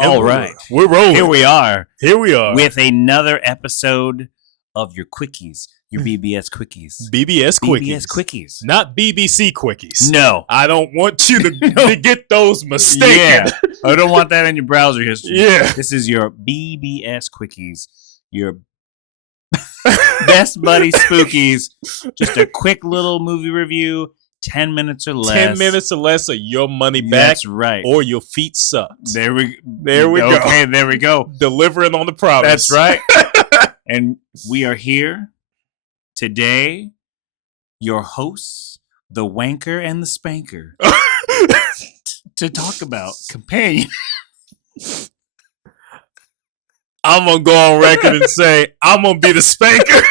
All right. We're rolling. Here we are Here we are. with another episode of your quickies, your BBS quickies. BBS Quickies. BBS quickies. Not BBC Quickies. No. I don't want you to, No. to get those mistaken. Yeah. I don't want that in your browser history. Yeah. This is your BBS quickies, your best buddy spookies. Just a quick little movie review, 10 minutes or less. 10 minutes or less of your money back. That's right. Or your feet sucked. There we go. Okay, there we go. Delivering on the promise. That's right. And we are here today, your hosts, the Wanker and the Spanker, to talk about Companion. I'm going to go on record and say, I'm going to be the spanker.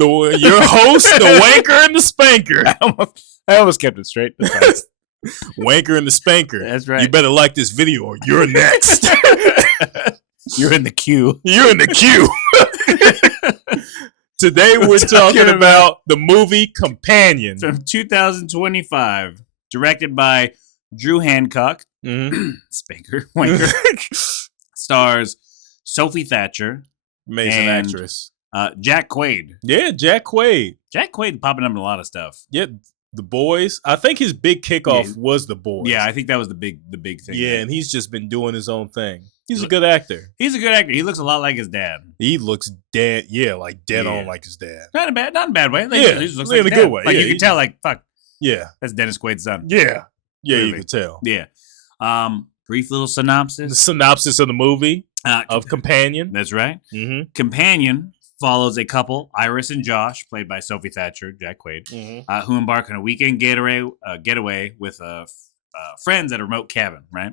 Your host, the Wanker and the Spanker. I almost kept it straight. Wanker and the Spanker. That's right. You better like this video or you're next. You're in the queue. You're in the queue. Today we're talking about the movie Companion. From 2025, directed by Drew Hancock, Spanker, Wanker, stars Sophie Thatcher, Amazing and actress. Jack Quaid. Yeah, Jack Quaid. Jack Quaid popping up in a lot of stuff. Yeah, The Boys. I think his big kickoff was The Boys. Yeah, I think that was the big thing. Yeah, and he's just been doing his own thing. He's a good actor. He's a good actor. He looks a lot like his dad. He looks dead. Yeah, like dead Yeah. on like his dad. Not in a bad way. Like, Yeah, he just looks in like a his good dad. way. Like Yeah, you can tell, like, fuck, Yeah. that's Dennis Quaid's son. Yeah. Yeah, Really. you can tell. Yeah. Brief little The synopsis synopsis of the movie of Companion. That's right. Mm-hmm. Companion follows a couple, Iris and Josh, played by Sophie Thatcher, Jack Quaid, who embark on a weekend getaway with friends at a remote cabin, right?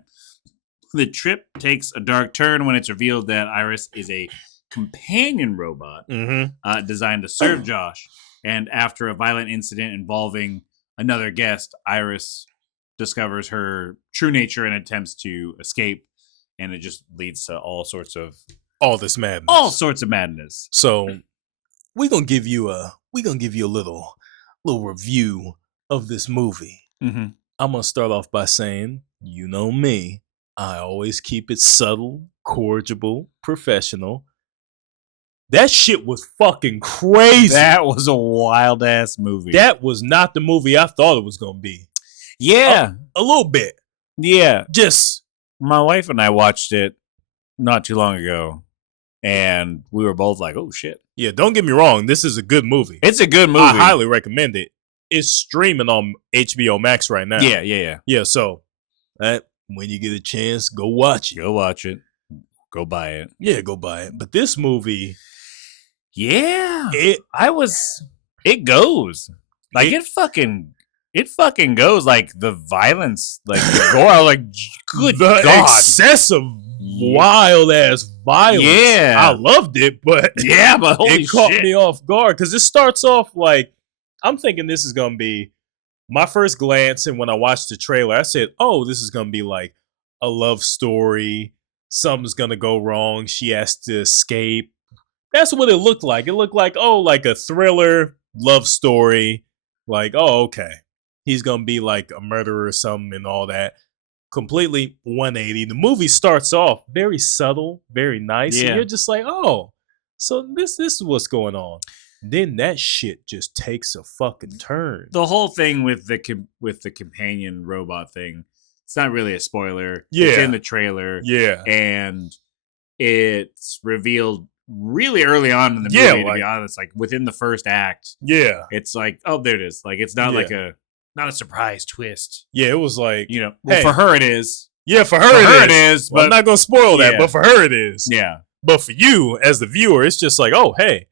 The trip takes a dark turn when it's revealed that Iris is a companion robot designed to serve Josh. And after a violent incident involving another guest, Iris discovers her true nature and attempts to escape. And it just leads to all sorts of madness. So we're gonna give you a little review of this movie. Mm-hmm. I'm gonna start off by saying, you know me, I always keep it subtle, cordial, professional. That shit was fucking crazy. That was a wild ass movie. That was not the movie I thought it was gonna be. Yeah. A little bit. Yeah. Just My wife and I watched it not too long ago, and we were both like, oh shit. yeah, don't get me wrong, this is a good movie. It's a good movie. I highly recommend it. It's streaming on HBO Max right now. Yeah. Yeah, so when you get a chance, go watch it. Go watch it. Go buy it. Yeah, go buy it. But this movie, Yeah. it It goes. Like it fucking goes. Like the violence, like the gore. I was like, good the God. excessive wild ass violence. Yeah. I loved it, but Yeah, but holy it caught shit. me off guard because it starts off like I'm thinking this is gonna be my first glance, and when I watched the trailer, I said, "Oh, this is gonna be like a love story. Something's gonna go wrong. She has to escape." That's what it looked like. It looked like like a thriller love story. Like, oh, okay, he's gonna be like a murderer or something and all that. Completely 180. The movie starts off very subtle, very nice, Yeah. and you're just like, oh, so this is what's going on. Then that shit just takes a fucking turn. The whole thing with the companion robot thing, it's not really a spoiler. Yeah. It's in the trailer. Yeah. And it's revealed really early on in the movie, Yeah, to like- be honest. Like within the first act, Yeah. it's like, oh, there it is. Like it's not Yeah. like not a surprise twist. Yeah, it was like, You know, well, Hey. for her it is. yeah, for her, For her it is. Well, I'm but not going to spoil that, Yeah. but for her it is. yeah. But for you, as the viewer, it's just like, oh, hey,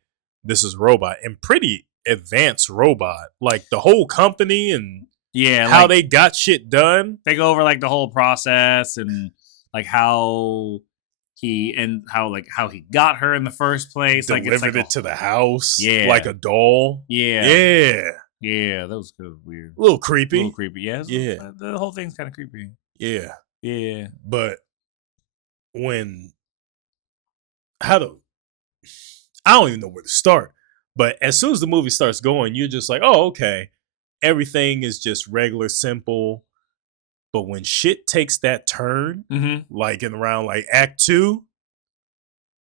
this is robot and pretty advanced robot. Like the whole company and Yeah. how like, they got shit done. they go over like the whole process and like how he got her in the first place. Like it's Delivered like it to the house. Yeah. Like a doll. yeah. Yeah. Yeah, that was kind of weird. A little A creepy. little creepy. Yeah. Yeah. The whole thing's kind of creepy. Yeah. Yeah. But I don't even know where to start. But as soon as the movie starts going, you're just like, oh, okay. Everything is just regular, simple. But when shit takes that turn, Mm-hmm. like in around like Act 2,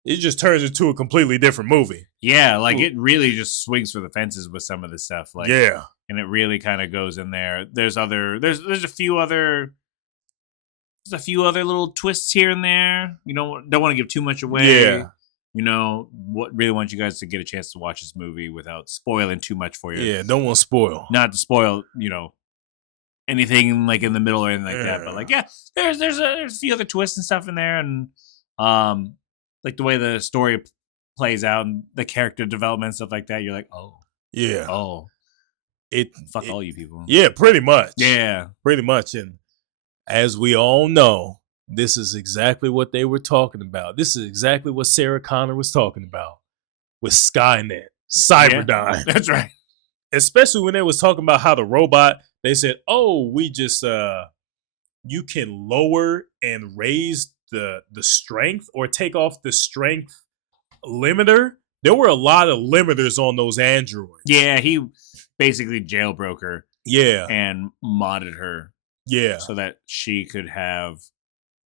it just turns into a completely different movie. Yeah, like it really just swings for the fences with some of this stuff. Like, yeah. and it really kind of goes in there. There's a few other little twists here and there. You don't want to give too much away. Yeah. Really want you guys to get a chance to watch this movie without spoiling too much for you. Yeah, don't want to spoil. Not to spoil, anything like in the middle or anything like that. But like, yeah, there's a few other twists and stuff in there, and like the way the story plays out and the character development and stuff like that. You're like, Yeah. Fuck all you people. Yeah, pretty much. Yeah. Pretty much. And as we all know, this is exactly what they were talking about. This is exactly what Sarah Connor was talking about with Skynet, Cyberdyne. Yeah, that's right. Especially when they was talking about how the robot, they said, we just, you can lower and raise the strength or take off the strength limiter. There were a lot of limiters on those androids. Yeah, he basically jailbroke her. Yeah. And modded her. Yeah. So that she could have,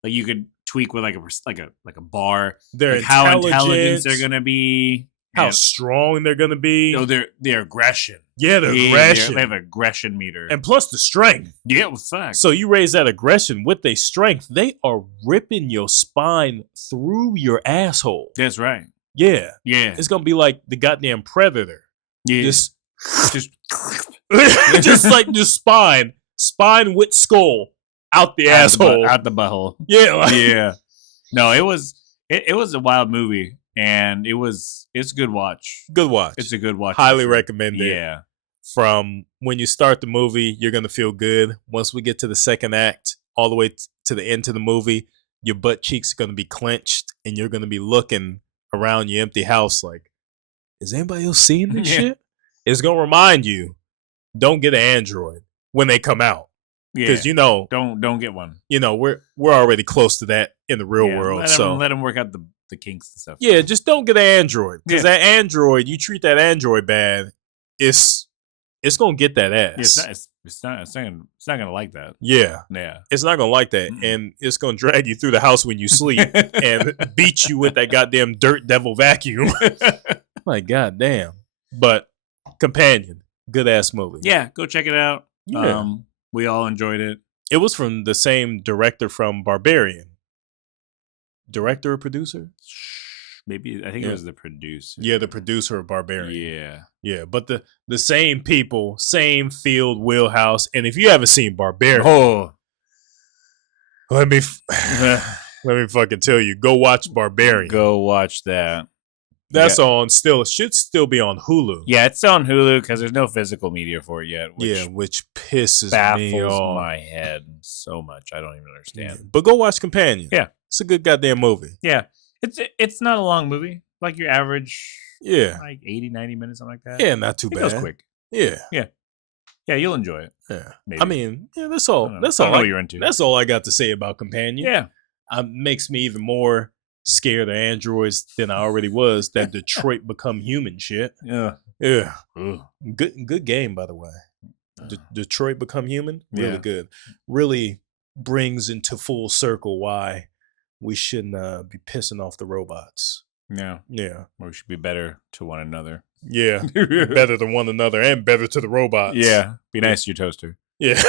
like, you could tweak with like a bar. Their like how intelligent they're gonna be, how strong they're gonna be. No, their aggression. Yeah, their aggression. They have an aggression meter, and plus the strength. Yeah, well, fuck. So you raise that aggression with their strength, they are ripping your spine through your asshole. That's right. Yeah, yeah. It's gonna be like the goddamn Predator. Yeah, just just like the spine with skull out the asshole, out the butthole. Yeah, yeah. No, it was a wild movie, and it's a good watch. Good watch. It's a good watch. Highly recommend it. Yeah. From when you start the movie, you're gonna feel good. Once we get to the second act, all the way to the end of the movie, your butt cheeks are gonna be clenched, and you're gonna be looking around your empty house like, is anybody else seeing this shit? It's gonna remind you, don't get an Android when they come out. Because don't get one. We're already close to that in the real world. Let them work out the kinks and stuff. Yeah, just don't get an Android. Because that Android, you treat that Android bad, it's gonna get that ass. It's not gonna like that. Yeah. It's not gonna like that. Mm-mm. And it's gonna drag you through the house when you sleep and beat you with that goddamn dirt devil vacuum. Like, goddamn. But Companion, good ass movie. Yeah, go check it out. Yeah. We all enjoyed it. It was from the same director from Barbarian. Director or producer? Maybe I think it was the producer. Yeah, the producer of Barbarian. Yeah. Yeah, but the same people, same field, wheelhouse. And if you haven't seen Barbarian, let me fucking tell you, go watch Barbarian. Go watch that. That's on still. It should still be on Hulu. Yeah, it's on Hulu because there's no physical media for it yet. Which pisses baffles me off. my head so much. I don't even understand. Yeah. But go watch Companion. Yeah, it's a good goddamn movie. Yeah, it's not a long movie. Like your average. Yeah, like 80, 90 minutes, something like that. Yeah, not too bad. It goes quick. Yeah, you'll enjoy it. Yeah, maybe. I mean, yeah, that's all. That's I all know what you're into. That's all I got to say about Companion. Yeah, makes me even more scared of androids than I already was. That Detroit Become Human shit. Yeah. Ugh. Good game, by the way. Detroit Become Human, really good. Really brings into full circle why we shouldn't be pissing off the robots. Yeah. We should be better to one another. Yeah, better to one another and better to the robots. Yeah, be nice to your toaster. Yeah,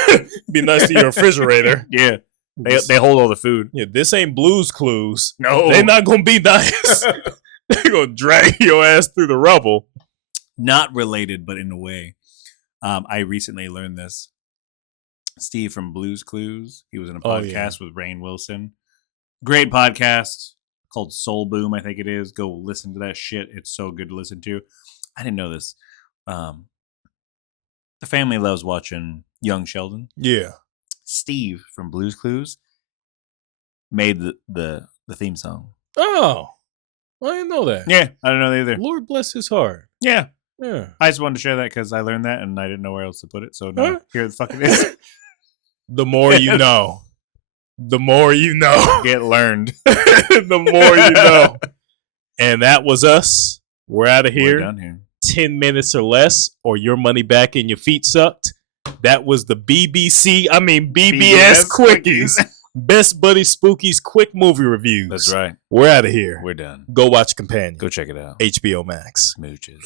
be nice to your refrigerator. Yeah. They hold all the food. Yeah, this ain't Blue's Clues. No. They're not going to be nice. They're going to drag your ass through the rubble. Not related, but in a way. I recently learned this. Steve from Blue's Clues. He was in a podcast with Rainn Wilson. Great podcast called Soul Boom, I think it is. Go listen to that shit. It's so good to listen to. I didn't know this. The family loves watching Young Sheldon. Yeah. Steve from Blue's Clues made the theme song. Oh, I didn't know that. Yeah, I don't know either. Lord bless his heart. Yeah. Yeah. I just wanted to share that because I learned that and I didn't know where else to put it. So now here the fuck it is. The more you know. The more you know. Get learned. The more you know. And that was us. We're out of here. We're done here. 10 minutes or less, or your money back and your feet sucked. That was the BBS Quickies. Best Buddy Spookies quick movie reviews. That's right. We're out of here. We're done. Go watch Companion. Go check it out. HBO Max. Smooches.